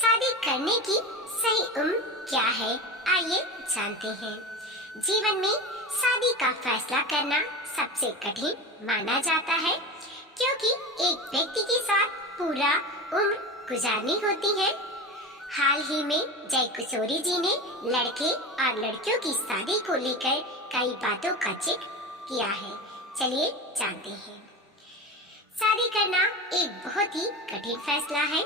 शादी करने की सही उम्र क्या है, आइए जानते हैं। जीवन में शादी का फैसला करना सबसे कठिन माना जाता है, क्योंकि एक व्यक्ति के साथ पूरा उम्र गुजारनी होती है। हाल ही में जय किशोरी जी ने लड़के और लड़कियों की शादी को लेकर कई बातों का जिक्र किया है। चलिए जानते हैं। शादी करना एक बहुत ही कठिन फैसला है।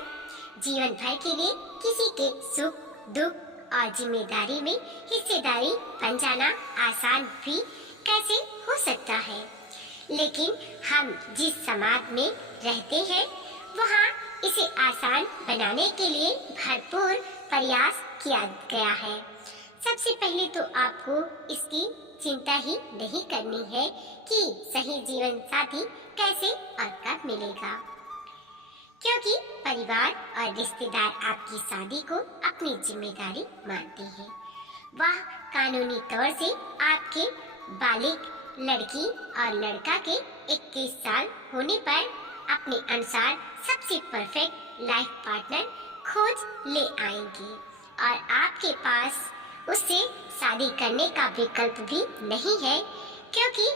जीवन भर के लिए किसी के सुख दुख और जिम्मेदारी में हिस्सेदारी बन जाना आसान भी कैसे हो सकता है, लेकिन हम जिस समाज में रहते हैं वहाँ इसे आसान बनाने के लिए भरपूर प्रयास किया गया है। सबसे पहले तो आपको इसकी चिंता ही नहीं करनी है कि सही जीवन साथी कैसे और कब मिलेगा, क्योंकि परिवार और रिश्तेदार आपकी शादी को अपनी जिम्मेदारी मानते हैं। वह कानूनी तौर से आपके बालिग लड़की और लड़का के 21 साल होने पर अपने अनुसार सबसे परफेक्ट लाइफ पार्टनर खोज ले आएंगे और आपके पास उससे शादी करने का विकल्प भी नहीं है, क्योंकि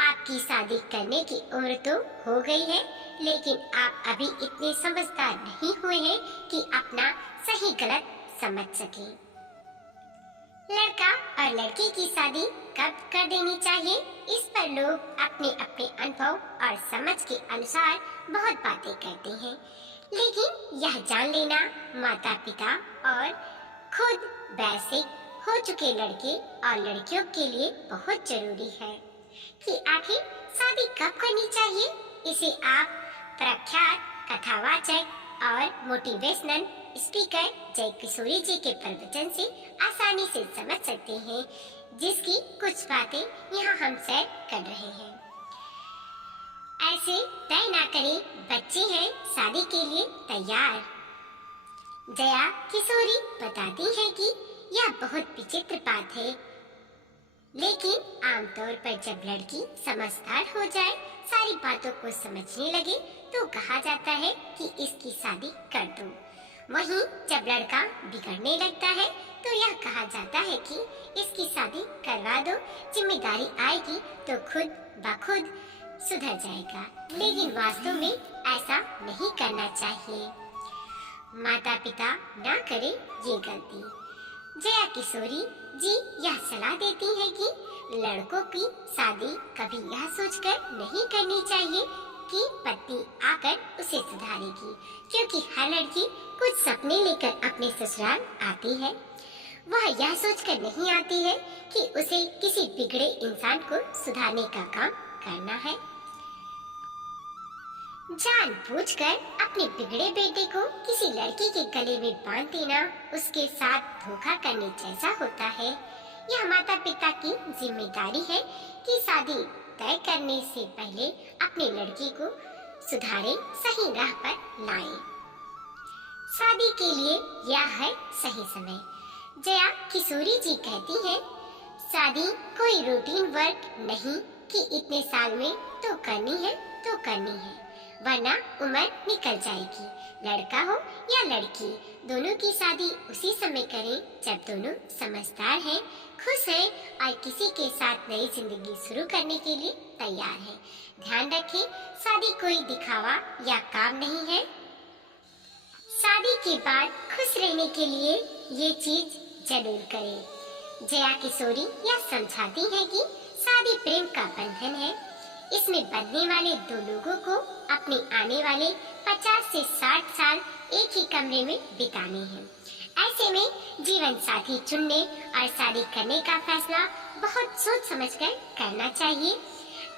आपकी शादी करने की उम्र तो हो गई है, लेकिन आप अभी इतने समझदार नहीं हुए हैं कि अपना सही गलत समझ सकें। लड़का और लड़की की शादी कब कर देनी चाहिए, इस पर लोग अपने अपने अनुभव और समझ के अनुसार बहुत बातें करते हैं, लेकिन यह जान लेना माता पिता और खुद वैसे हो चुके लड़के और लड़कियों के लिए बहुत जरूरी है कि आखिर शादी कब करनी चाहिए। इसे आप प्रख्यात कथावाचक और मोटिवेशनल स्पीकर जय किशोरी जी के प्रवचन से आसानी से समझ सकते हैं, जिसकी कुछ बातें यहाँ हम शेयर कर रहे हैं। ऐसे तय ना करें, बच्चे हैं शादी के लिए तैयार। जया किशोरी बताती है कि यह बहुत विचित्र बात है, लेकिन आमतौर पर जब लड़की समझदार हो जाए, सारी बातों को समझने लगे, तो कहा जाता है कि इसकी शादी कर दो। वहीं जब लड़का बिगड़ने लगता है तो यह कहा जाता है कि इसकी शादी करवा दो, जिम्मेदारी आएगी तो खुद ब खुद सुधर जाएगा। लेकिन वास्तव में ऐसा नहीं करना चाहिए। माता पिता ना करें ये गलती। जया किशोरी जी यह सलाह देती है कि लड़कों की शादी कभी यह सोचकर नहीं करनी चाहिए कि पत्नी आकर उसे सुधारेगी, क्योंकि हर लड़की कुछ सपने लेकर अपने ससुराल आती है। वह यह सोचकर नहीं आती है कि उसे किसी बिगड़े इंसान को सुधारने का काम करना है। जानबूझकर अपने बिगड़े बेटे को किसी लड़की के गले में बांध देना उसके साथ धोखा करने जैसा होता है। यह माता पिता की जिम्मेदारी है कि शादी तय करने से पहले अपने लड़की को सुधारे, सही राह पर लाए। शादी के लिए यह है सही समय। जया किशोरी जी कहती है, शादी कोई रूटीन वर्क नहीं कि इतने साल में तो करनी है तो करनी है, वरना उम्र निकल जाएगी। लड़का हो या लड़की, दोनों की शादी उसी समय करें जब दोनों समझदार हैं, खुश हैं और किसी के साथ नई जिंदगी शुरू करने के लिए तैयार हैं। ध्यान रखें, शादी कोई दिखावा या काम नहीं है। शादी के बाद खुश रहने के लिए ये चीज जरूर करें। जया किशोरी यह समझाती है कि शादी प्रेम का बंधन है। इसमें बंधने वाले दो लोगों को अपने आने वाले 50 से 60 साल एक ही कमरे में बिताने हैं। ऐसे में जीवन साथी चुनने और शादी करने का फैसला बहुत सोच समझकर करना चाहिए।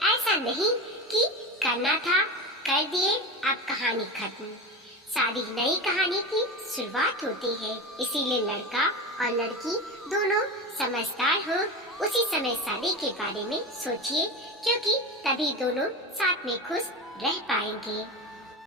ऐसा नहीं कि करना था कर दिए, अब कहानी खत्म। शादी नई कहानी की शुरुआत होती है, इसीलिए लड़का और लड़की दोनों समझदार हो उसी समय शादी के बारे में सोचिए, क्योंकि तभी दोनों साथ में खुश रह पाएंगे।